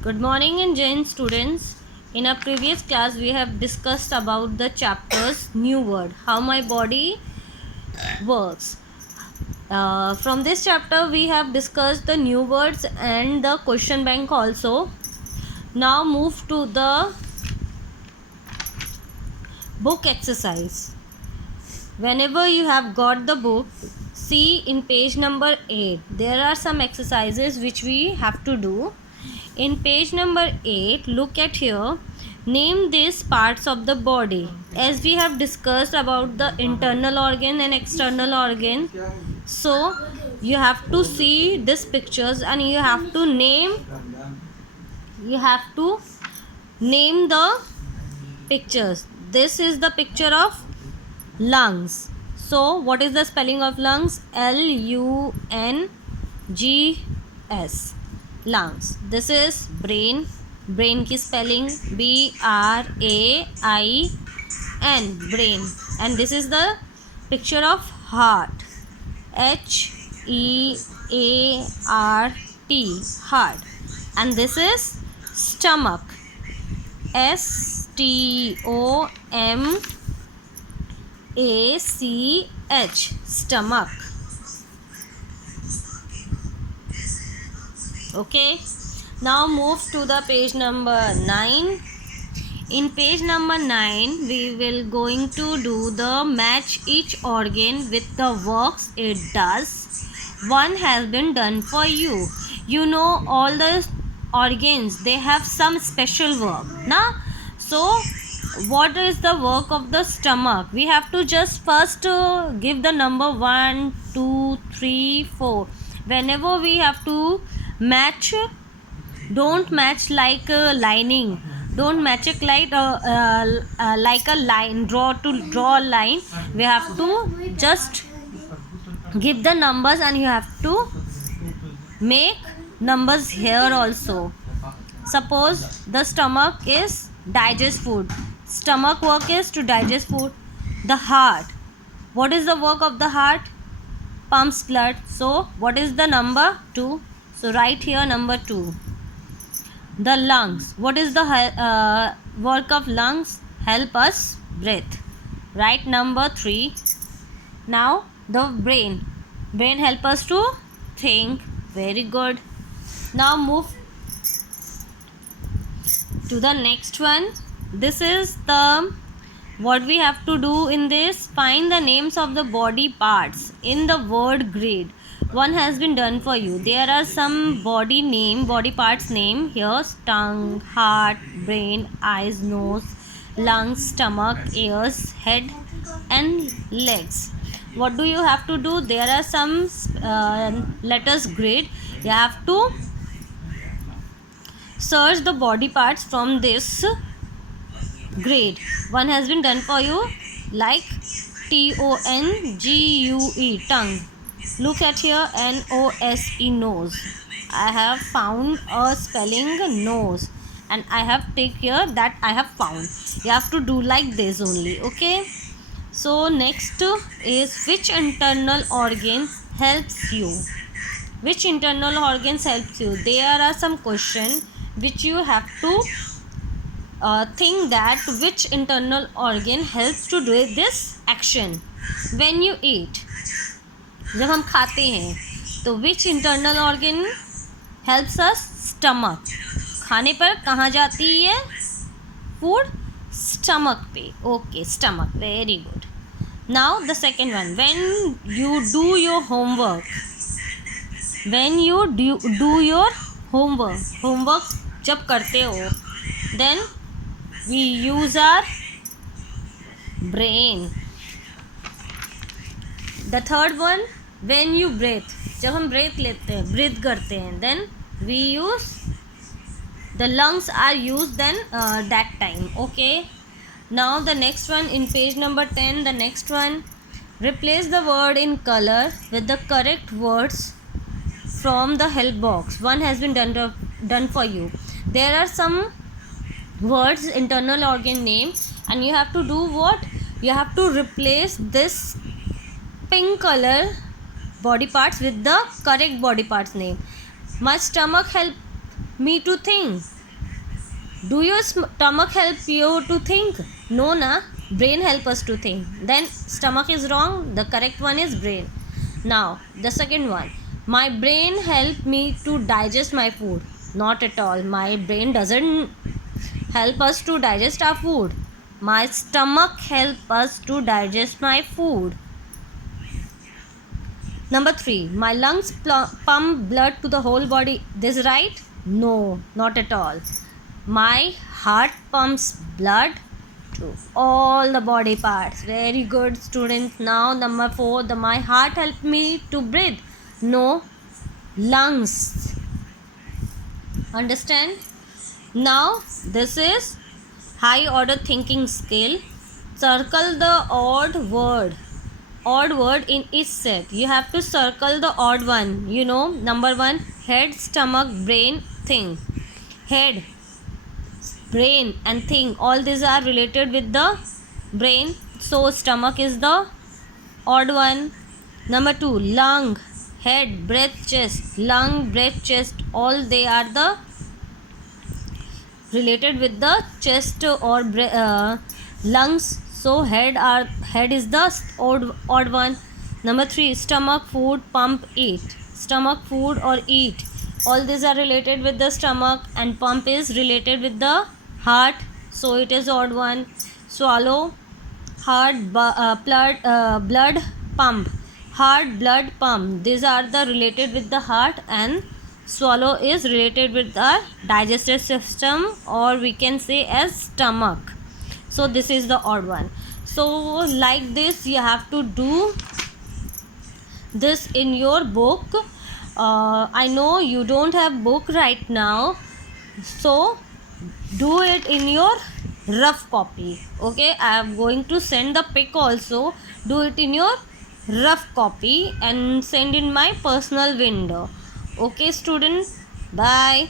Good morning and Jain students. In our previous class we have discussed about the chapters new word, how my body works. From this chapter we have discussed the new words and the question bank also. Now move to the book exercise. Whenever you have got the book, see in page number 8 there are some exercises which we have to do. In page number 8, look at here. Name these parts of the body. As we have discussed about the internal organ and external organ, so you have to see these pictures and you have to name the pictures. This is the picture of lungs. So what is the spelling of lungs? LUNGS, lungs. This is brain. Brain की spelling BRAIN, brain. And this is the picture of heart, HEART, heart. And this is stomach, STOMACH, stomach. Okay, now move to the page number 9. In page number 9 we will going to do the match each organ with the works it does. One has been done for you. You know all the organs, they have some special work, na? So what is the work of the stomach? We have to just first give the number 1 2 3 4. Whenever we have to match, don't match like a lining, don't match it like a line, draw a line. We have to just give the numbers and you have to make numbers here also. Suppose the stomach is digest food, stomach work is to digest food. The heart, what is the work of the heart? Pumps blood. So what is the number? 2. So write here number 2. The lungs, what is the work of lungs? Help us breathe. Write number 3. Now the brain help us to think. Very good. Now move to the next one. This is the what we have to do in this. Find the names of the body parts in the word grid. One has been done for you. There are some body parts name here: tongue, heart, brain, eyes, nose, lungs, stomach, ears, head and legs. What do you have to do? There are some letters grid. You have to search the body parts from this grid. One has been done for you, like TONGUE, tongue. Look at here, NOSE, nose. I have found a spelling nose and I have take here that I have found. You have to do like this only. Okay, so next is which internal organ helps you? Which internal organs helps you? There are some questions which you have to think that which internal organ helps to do this action. When you eat, जब हम खाते हैं तो which internal organ helps us? Stomach. खाने पर कहाँ जाती है food? Stomach पे. Okay, stomach. Very good. Now the second one. When you do your homework, homework जब करते हो, then we use our brain. The third one, when you breathe, जब हम breathe करते हैं, then we use the lungs are used then that time. Okay, now the next one in page number 10. The next one, replace the word in color with the correct words from the help box. One has been done for you. There are some words internal organ name and you have to do what? You have to replace this pink color body parts with the correct body parts name. My stomach help me to think? Do your stomach help you to think? No, na. Brain help us to think. Then stomach is wrong. The correct one is brain. Now the second one. My brain help me to digest my food. Not at all. My brain doesn't help us to digest our food. My stomach help us to digest my food. Number 3. My lungs pump blood to the whole body. This right? No, not at all. My heart pumps blood to all the body parts. Very good, students. Now number 4. My heart help me to breathe. No, lungs. Understand? Now this is high order thinking skill. Circle the odd word in each set. You have to circle the odd one. Number 1, head, stomach, brain, thing. Head, brain and thing, all these are related with the brain, so stomach is the odd one. Number 2, lung, head, breath, chest. Lung, breath, chest, all they are the related with the chest or lungs, so head is the odd one. Number 3, stomach, food, pump, eat. Stomach, food or eat, all these are related with the stomach, and pump is related with the heart, so it is odd one. Swallow, heart, blood, pump. Heart, blood, pump, these are the related with the heart, and swallow is related with our digestive system, or we can say as stomach, so this is the odd one. So like this you have to do this in your book. I know you don't have book right now, so do it in your rough copy. Okay, I am going to send the pic also. Do it in your rough copy and send in my personal window. Okay students, bye.